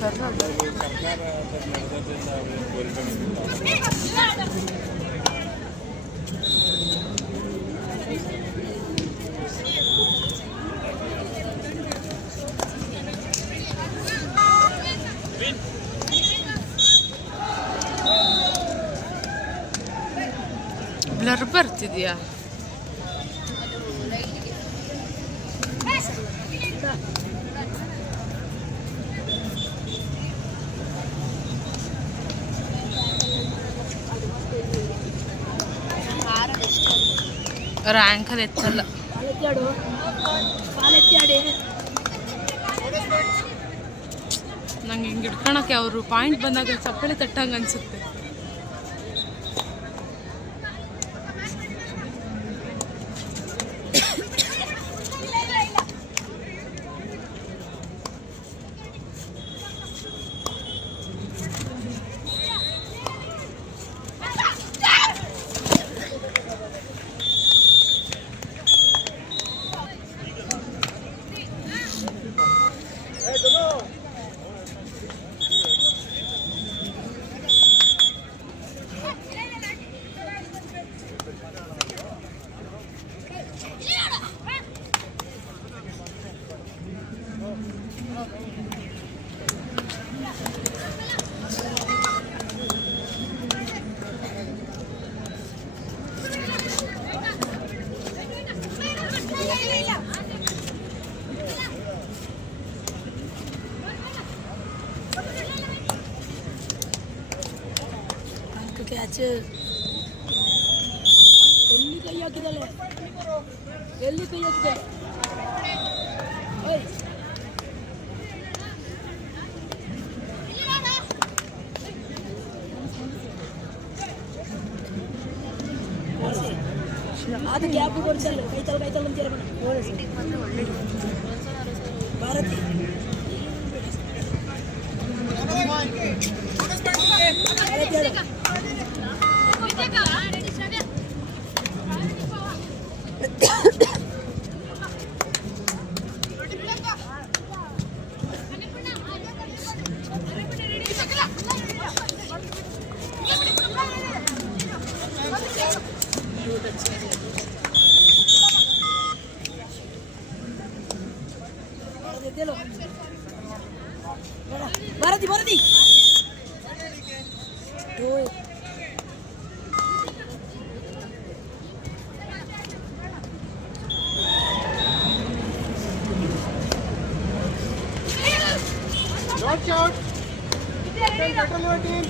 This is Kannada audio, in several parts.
Sir blur ಬರ್ತಿದ್ಯಾ? ರ್ಯಾಂಕ್ ಅದು ಎತ್ತಲ್ಲ. ನಂಗೆ ಹಿಂಗೆ ಇಟ್ಕೊಳಕ್ಕೆ ಅವರು ಪಾಯಿಂಟ್ ಬಂದಾಗ ಚಪ್ಪಲಿ ತಟ್ಟಂಗೆ ಅನ್ಸುತ್ತೆ. ಕ್ಯಾಚ್ ಎಲ್ಲಿ ಕೈ ಹಾಕಿದಳೆ, ಎಲ್ಲಿ ಕೈ ಹಾಕಿದಳೆ? ಅದು ಗ್ಯಾಪ್ ಕೊಡ್ಸಲ್ಲ, ಕೈತಲ್ ಅಂತೀರ Bharati. Bharati Bharati Watch out! Control your team.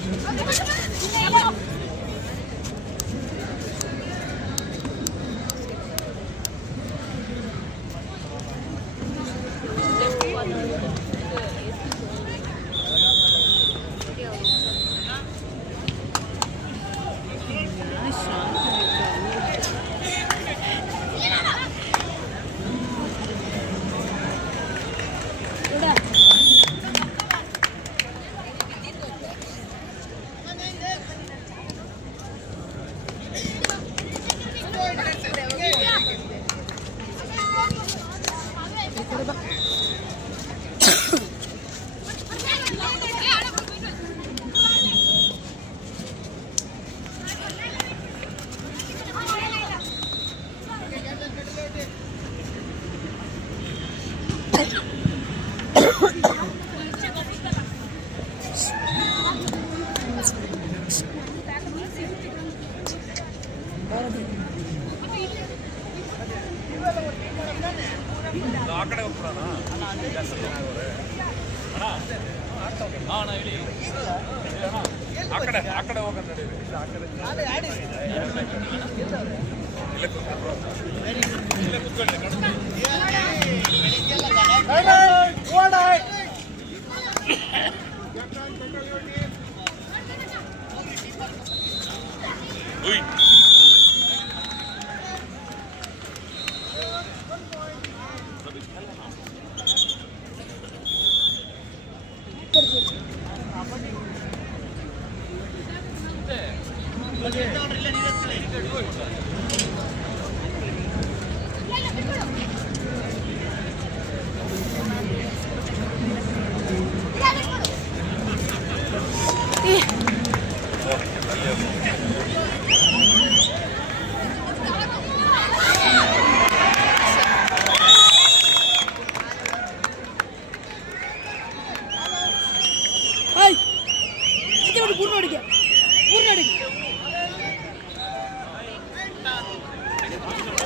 ಪೂರ್ಣಡಿಗೆ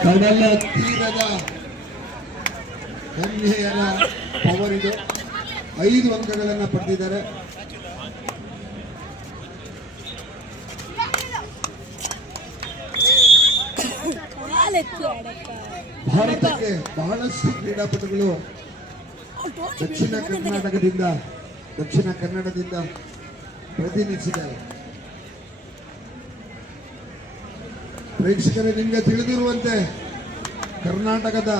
ಕಡಲ ತೀರದ ಕನ್ಯೆಯರ ಪವರ್ ಇದು 5 ಅಂಕಗಳನ್ನು ಪಡೆದಿದ್ದಾರೆ. ಭಾರತಕ್ಕೆ ಬಹಳಷ್ಟು ಕ್ರೀಡಾಪಟುಗಳು ದಕ್ಷಿಣ ಕನ್ನಡದಿಂದ ಪ್ರತಿನಿಧಿಸಿದ್ದಾರೆ. ಪ್ರೇಕ್ಷಕರೇ, ನಿಮಗೆ ತಿಳಿದಿರುವಂತೆ ಕರ್ನಾಟಕದ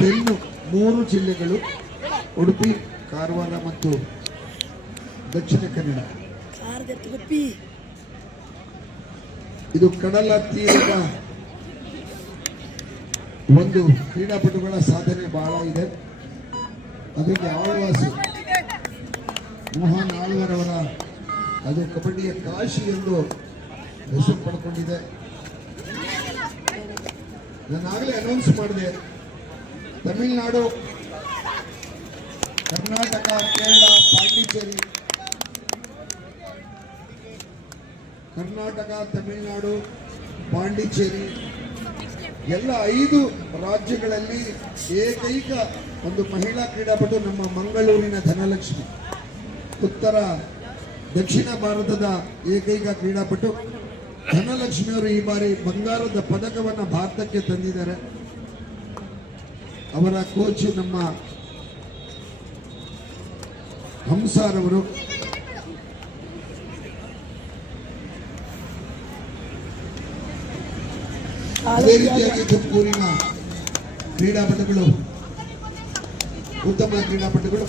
ಬೆನ್ನು 3 ಜಿಲ್ಲೆಗಳು ಉಡುಪಿ, ಕಾರವಾರ ಮತ್ತು ದಕ್ಷಿಣ ಕನ್ನಡ. ಇದು ಕಡಲ ತೀರದ ಒಂದು ಕ್ರೀಡಾಪಟುಗಳ ಸಾಧನೆ ಬಹಳ ಇದೆ. ಅದಕ್ಕೆ ಆಳ್ವಾಸ್ ಮೋಹನ್ ಆಳ್ವರವರ ಅದು ಕಬಡ್ಡಿಯ ಕಾಶಿ ಎಂದು ಹೆಸರು ಪಡ್ಕೊಂಡಿದೆ. ನಾನಾಗಲೇ ಅನೌನ್ಸ್ ಮಾಡಿದೆ, ತಮಿಳುನಾಡು, ಕರ್ನಾಟಕ, ಕೇರಳ, ಪಾಂಡಿಚೇರಿ, ಕರ್ನಾಟಕ, ತಮಿಳುನಾಡು, ಪಾಂಡಿಚೇರಿ ಎಲ್ಲ 5 ರಾಜ್ಯಗಳಲ್ಲಿ ಏಕೈಕ ಒಂದು ಮಹಿಳಾ ಕ್ರೀಡಾಪಟು ನಮ್ಮ ಮಂಗಳೂರಿನ ಧನಲಕ್ಷ್ಮಿ. ದಕ್ಷಿಣ ಭಾರತದ ಏಕೈಕ ಕ್ರೀಡಾಪಟು ಧನಲಕ್ಷ್ಮಿಯವರು ಈ ಬಾರಿ ಬಂಗಾರದ ಪದಕವನ್ನು ಭಾರತಕ್ಕೆ ತಂದಿದ್ದಾರೆ. ಅವರ ಕೋಚ್ ನಮ್ಮ ಹಂಸಾರವರು. ಅದೇ ರೀತಿಯಾಗಿ ತುಮಕೂರಿನ ಕ್ರೀಡಾಪಟುಗಳು ಉತ್ತಮ ಕ್ರೀಡಾಪಟುಗಳು,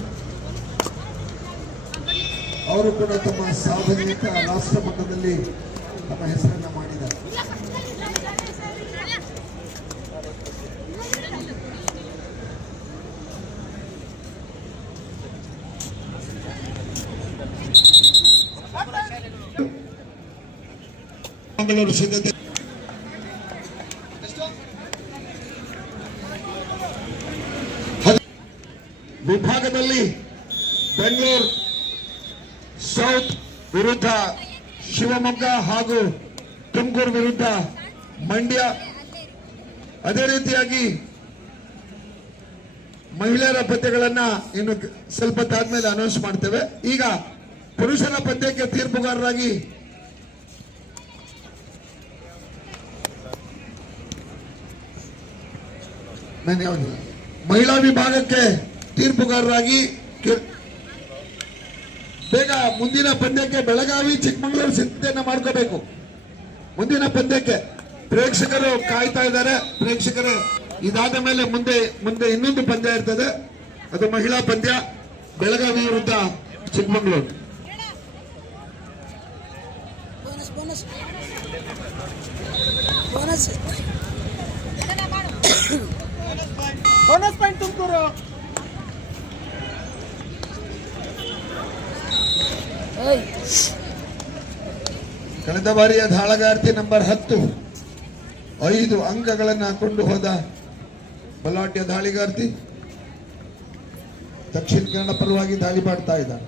ಅವರು ಕೂಡ ತಮ್ಮ ಸಾಧನೆಯ ರಾಷ್ಟ್ರ ಮಟ್ಟದಲ್ಲಿ ತಮ್ಮ ಹೆಸರನ್ನ ಮಾಡಿದ್ದಾರೆ. ಮಂಗಳೂರು ಸಿದ್ಧತೆ ವಿಭಾಗದಲ್ಲಿ ಬೆಂಗಳೂರು ಸೌತ್ ವಿರುದ್ಧ ಶಿವಮೊಗ್ಗ ಹಾಗೂ ತುಮಕೂರು ವಿರುದ್ಧ ಮಂಡ್ಯ. ಅದೇ ರೀತಿಯಾಗಿ ಮಹಿಳೆಯರ ಪಂದ್ಯಗಳನ್ನ ಇನ್ನು ಸ್ವಲ್ಪ ತಾದ್ಮೇಲೆ ಅನೌನ್ಸ್ ಮಾಡ್ತೇವೆ. ಈಗ ಪುರುಷರ ಪಂದ್ಯಕ್ಕೆ ತೀರ್ಪುಗಾರರಾಗಿ ಮಹಿಳಾ ವಿಭಾಗಕ್ಕೆ ತೀರ್ಪುಗಾರರಾಗಿ ಬೇಗ ಮುಂದಿನ ಪಂದ್ಯಕ್ಕೆ ಬೆಳಗಾವಿ ಚಿಕ್ಕಮಗಳೂರು ಸಿದ್ಧತೆಯನ್ನ ಮಾಡ್ಕೋಬೇಕು. ಮುಂದಿನ ಪಂದ್ಯಕ್ಕೆ ಪ್ರೇಕ್ಷಕರು ಕಾಯ್ತಾ ಇದ್ದಾರೆ. ಪ್ರೇಕ್ಷಕರು ಇದಾದ ಮೇಲೆ ಮುಂದೆ ಇನ್ನೊಂದು ಪಂದ್ಯ ಇರ್ತದೆ, ಅದು ಮಹಿಳಾ ಪಂದ್ಯ ಬೆಳಗಾವಿ ವಿರುದ್ಧ ಚಿಕ್ಕಮಗಳೂರು. Bonus point Tumakuru. ಕಳೆದ ಬಾರಿಯ ದಾಳಗಾರ್ತಿ ನಂಬರ್ 10 5 ಅಂಕಗಳನ್ನು ಕೊಂಡು ಹೋದ ಬಲಾಢ್ಯ ದಾಳಿಗಾರ್ತಿ ದಕ್ಷಿಣ ಕನ್ನಡ ಪರವಾಗಿ ದಾಳಿ ಮಾಡ್ತಾ ಇದ್ದಾರೆ.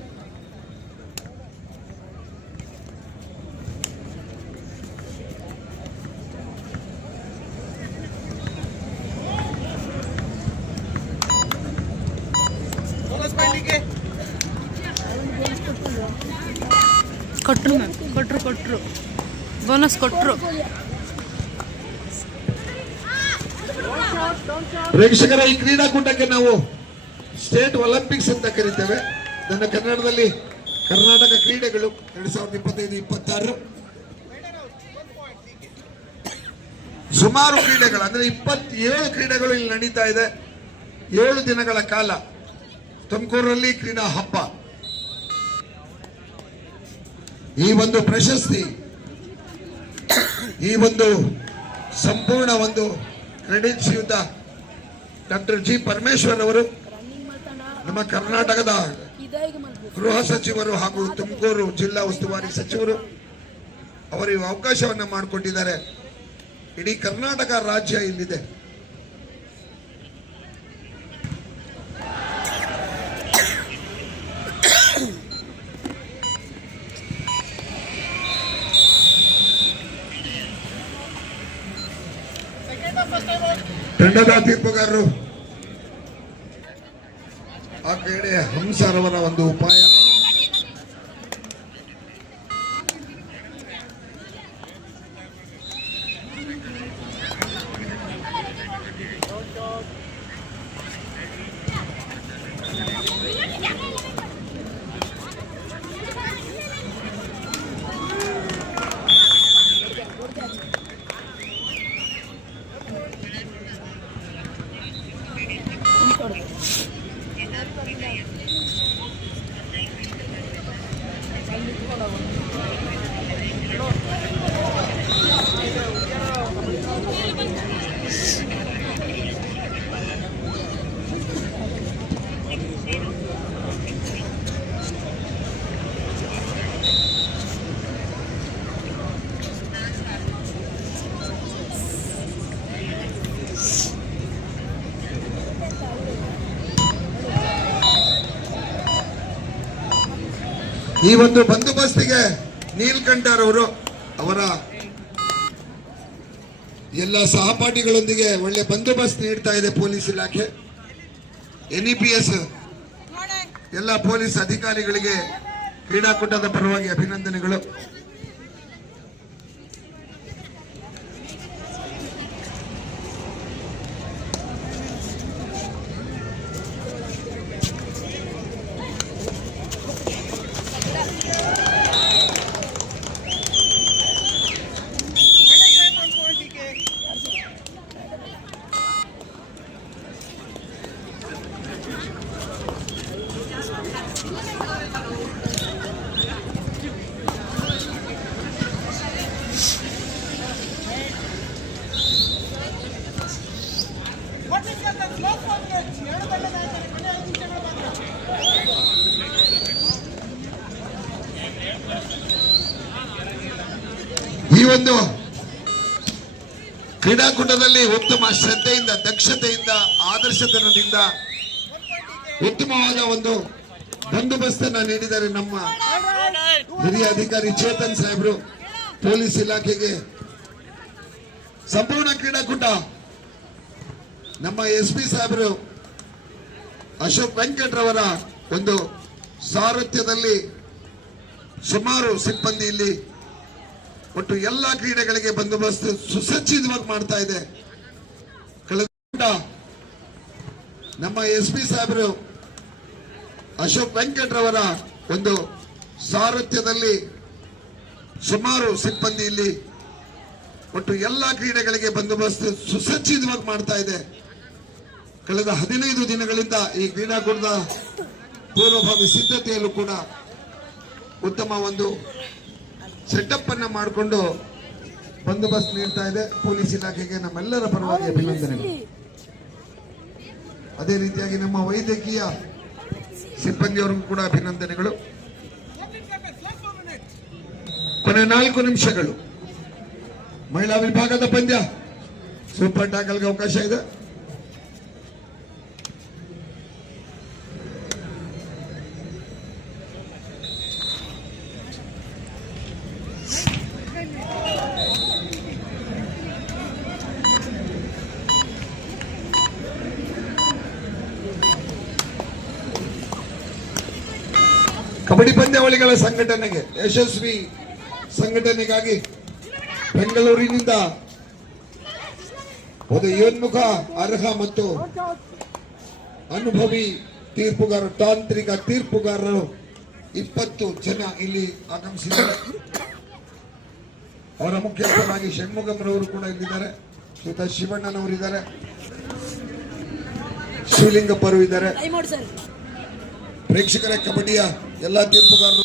ಕೊಟ್ರು ಬೋನಸ್ ಕೊಟ್ರು. ಪ್ರೇಕ್ಷಕರ, ಈ ಕ್ರೀಡಾಕೂಟಕ್ಕೆ ನಾವು ಸ್ಟೇಟ್ ಒಲಿಂಪಿಕ್ಸ್ ಅಂತ ಕರೀತೇವೆ. ನನ್ನ ಕನ್ನಡದಲ್ಲಿ ಕರ್ನಾಟಕ ಕ್ರೀಡೆಗಳು 2025-26 ಸುಮಾರು ಕ್ರೀಡೆಗಳು ಅಂದ್ರೆ 27 ಕ್ರೀಡೆಗಳು ಇಲ್ಲಿ ನಡೀತಾ ಇದೆ. 7 ದಿನಗಳ ಕಾಲ ತುಮಕೂರಲ್ಲಿ ಕ್ರೀಡಾ ಹಬ್ಬ. ಈ ಒಂದು ಪ್ರಶಸ್ತಿ, ಈ ಒಂದು ಸಂಪೂರ್ಣ ಒಂದು ಕ್ರೆಡಿಟ್ಸ್ ಯುದ್ಧ ಡಾಕ್ಟರ್ ಜಿ ಪರಮೇಶ್ವರ್ ಅವರು, ನಮ್ಮ ಕರ್ನಾಟಕದ ಗೃಹ ಸಚಿವರು ಹಾಗೂ ತುಮಕೂರು ಜಿಲ್ಲಾ ಉಸ್ತುವಾರಿ ಸಚಿವರು ಅವರು ಈ ಅವಕಾಶವನ್ನು ಮಾಡಿಕೊಟ್ಟಿದ್ದಾರೆ. ಇಡೀ ಕರ್ನಾಟಕ ರಾಜ್ಯ ಇಲ್ಲಿದೆ. ತಂಡದ ತೀರ್ಪುಗಾರರು ಆ ಕಡೆ ಹಂಸರವರ ಒಂದು ಉಪಾಯ. ಈ ಒಂದು ಬಂದೋಬಸ್ತಿಗೆ ನೀಲ್ಕಂಠರವರು ಅವರ ಎಲ್ಲ ಸಹಪಾಠಿಗಳೊಂದಿಗೆ ಒಳ್ಳೆ ಬಂದೋಬಸ್ತ್ ನೀಡ್ತಾ ಇದೆ ಪೊಲೀಸ್ ಇಲಾಖೆ. NEPS ಎಲ್ಲ ಪೊಲೀಸ್ ಅಧಿಕಾರಿಗಳಿಗೆ ಕ್ರೀಡಾಕೂಟದ ಪರವಾಗಿ ಅಭಿನಂದನೆಗಳು. ಈ ಒಂದು ಕ್ರೀಡಾಕೂಟದಲ್ಲಿ ಉತ್ತಮ ಶ್ರದ್ಧೆಯಿಂದ, ದಕ್ಷತೆಯಿಂದ, ಆದರ್ಶತನದಿಂದ ಉತ್ತಮವಾದ ಒಂದು ಬಂದೋಬಸ್ತನ್ನ ನೀಡಿದ್ದಾರೆ ನಮ್ಮ ಹಿರಿಯ ಅಧಿಕಾರಿ ಚೇತನ್ ಸಾಹೇಬ್ರು. ಪೊಲೀಸ್ ಇಲಾಖೆಗೆ ಸಂಪೂರ್ಣ ಕ್ರೀಡಾಕೂಟ ನಮ್ಮ SP ಸಾಹೇಬರು ಅಶೋಕ್ ವೆಂಕಟ್ರವರ ಒಂದು ಸಾರಥ್ಯದಲ್ಲಿ ಸುಮಾರು ಸಿಬ್ಬಂದಿ ಇಲ್ಲಿ ಒಟ್ಟು ಎಲ್ಲ ಕ್ರೀಡೆಗಳಿಗೆ ಬಂದೋಬಸ್ತ್ ಸುಸಜ್ಜಿತವಾಗಿ ಮಾಡ್ತಾ ಇದೆ. ಕಳೆದ ನಮ್ಮ SP ಸಾಹೇಬರು ಅಶೋಕ್ ವೆಂಕಟ್ರವರ ಒಂದು ಸಾರಥ್ಯದಲ್ಲಿ ಸುಮಾರು ಸಿಬ್ಬಂದಿ ಇಲ್ಲಿ ಒಟ್ಟು ಎಲ್ಲ ಕ್ರೀಡೆಗಳಿಗೆ ಬಂದೋಬಸ್ತ್ ಸುಸಜ್ಜಿತವಾಗಿ ಮಾಡ್ತಾ ಇದೆ. ಕಳೆದ 15 ದಿನಗಳಿಂದ ಈ ಕ್ರೀಡಾಕೂಟದ ಪೂರ್ವಭಾವಿ ಸಿದ್ಧತೆಯಲ್ಲೂ ಕೂಡ ಉತ್ತಮ ಒಂದು ಸೆಟಪ್ ಅನ್ನ ಮಾಡಿಕೊಂಡು ಬಂದೋಬಸ್ತ್ ನೀಡ್ತಾ ಇದೆ. ಪೊಲೀಸ್ ಇಲಾಖೆಗೆ ನಮ್ಮೆಲ್ಲರ ಪರವಾಗಿ ಅಭಿನಂದನೆಗಳು. ಅದೇ ರೀತಿಯಾಗಿ ನಮ್ಮ ವೈದ್ಯಕೀಯ ಸಿಬ್ಬಂದಿಯವರಿಗೂ ಕೂಡ ಅಭಿನಂದನೆಗಳು. ಕೊನೆ 4 ನಿಮಿಷಗಳು ಮಹಿಳಾ ವಿಭಾಗದ ಪಂದ್ಯ. ಸೂಪರ್ ಟ್ಯಾಕಲ್ಗೆ ಅವಕಾಶ ಇದೆ. ಕಬಡ್ಡಿ ಪಂದ್ಯಾವಳಿಗಳ ಸಂಘಟನೆಗೆ ಯಶಸ್ವಿ ಸಂಘಟನೆಗಾಗಿ ಬೆಂಗಳೂರಿನಿಂದ ಒಂದು ಯೋನ್ಮುಖ, ಅರ್ಹ ಮತ್ತು ಅನುಭವಿ ತೀರ್ಪುಗಾರರು, ತಾಂತ್ರಿಕ ತೀರ್ಪುಗಾರರು 20 ಜನ ಇಲ್ಲಿ ಆಗಮಿಸಿದ್ದಾರೆ. ಅವರ ಮುಖ್ಯಸ್ಥರಾಗಿ ಷಣ್ಮುಖಂರವರು ಕೂಡ ಇಲ್ಲಿದ್ದಾರೆ. ಶ್ರೀಯುತ ಶಿವಣ್ಣನವರಿದ್ದಾರೆ, ಶಿವಲಿಂಗಪ್ಪರು ಇದ್ದಾರೆ. ಪ್ರೇಕ್ಷಕರ ಕಬಡ್ಡಿಯ ಎಲ್ಲ ತೀರ್ಪುಗಾರರು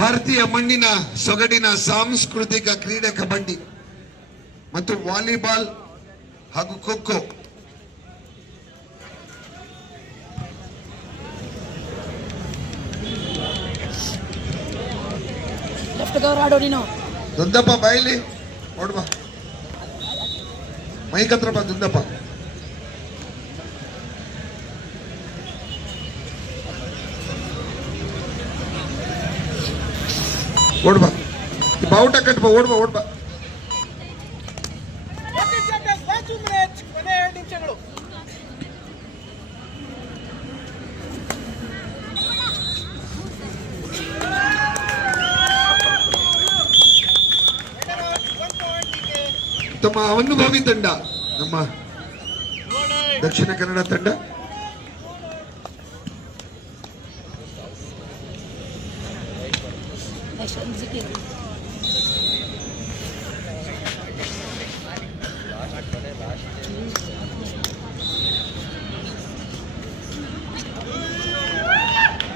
ಭಾರತೀಯ ಮಣ್ಣಿನ ಸೊಗಡಿನ ಸಾಂಸ್ಕೃತಿಕ ಕ್ರೀಡೆ ಕಬಡ್ಡಿ ಮತ್ತು ವಾಲಿಬಾಲ್ ಹಾಗೂ ಖೋಖೋ ದುಂದಪ್ಪ ಬಾಯಿಲಿ ನೋಡ್ಬಾ, ಮೈಕತ್ರ ಬಾ ದುಂದಪ್ಪ. ಓಡ್ಬಾ, ಬಾವುಟ ಕಟ್ಬಾ, ಓಡ್ಬಾ. ತಮ್ಮ ಅನುಭವಿ ತಂಡ ನಮ್ಮ ದಕ್ಷಿಣ ಕನ್ನಡ ತಂಡ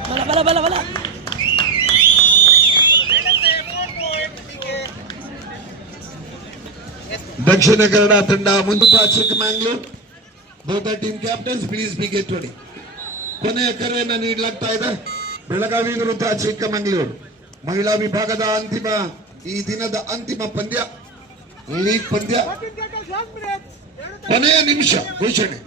ಬಲ ಬಲ ಬಲ ಬಲ ದಕ್ಷಿಣ ಕನ್ನಡ ತಂಡ ಮುಂದುತ್ತ Chikmagalur. Both team captains please be get ready. ಕೊನೆಯ ಕರೆಯನ್ನು ನೀಡಲಾಗ್ತಾ ಇದೆ. ಬೆಳಗಾವಿ ವಿರುದ್ಧ ಚಿಕ್ಕಮಂಗ್ಳೂರು ಮಹಿಳಾ ವಿಭಾಗದ ಈ ದಿನದ ಅಂತಿಮ ಪಂದ್ಯ, ಲೀಗ್ ಪಂದ್ಯ. ಕೊನೆಯ ನಿಮಿಷ ಘೋಷಣೆ.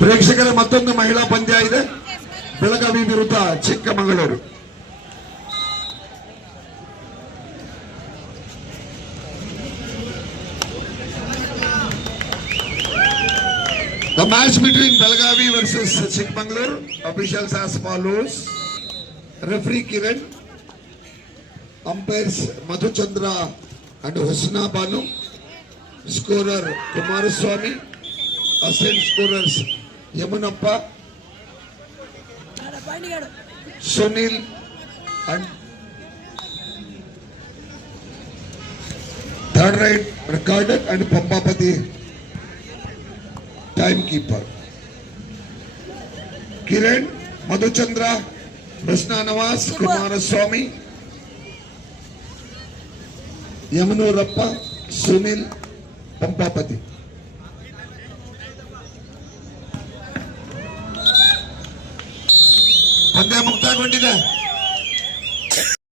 ಪ್ರೇಕ್ಷಕರ ಮತ್ತೊಂದು ಮಹಿಳಾ ಪಂದ್ಯ ಇದೆ, ಬೆಳಗಾವಿ ವಿರುದ್ಧ Chikkamagaluru. The match between Belagavi versus Chikmagalur. Officials as follows: referee Kiran, umpires Madhuchandra and Husna Banu, scorer Kumaraswamy, assistant scorers Yamunappa, Sunil and third right recorded and Pampapati timekeeper. Kiran, Madhuchandra, Krishna Navas, Kumaraswamy, Yamunurappa, Sunil, Pampapati. ಪಂದ್ಯ ಮುಕ್ತಾಯಗೊಂಡಿದೆ.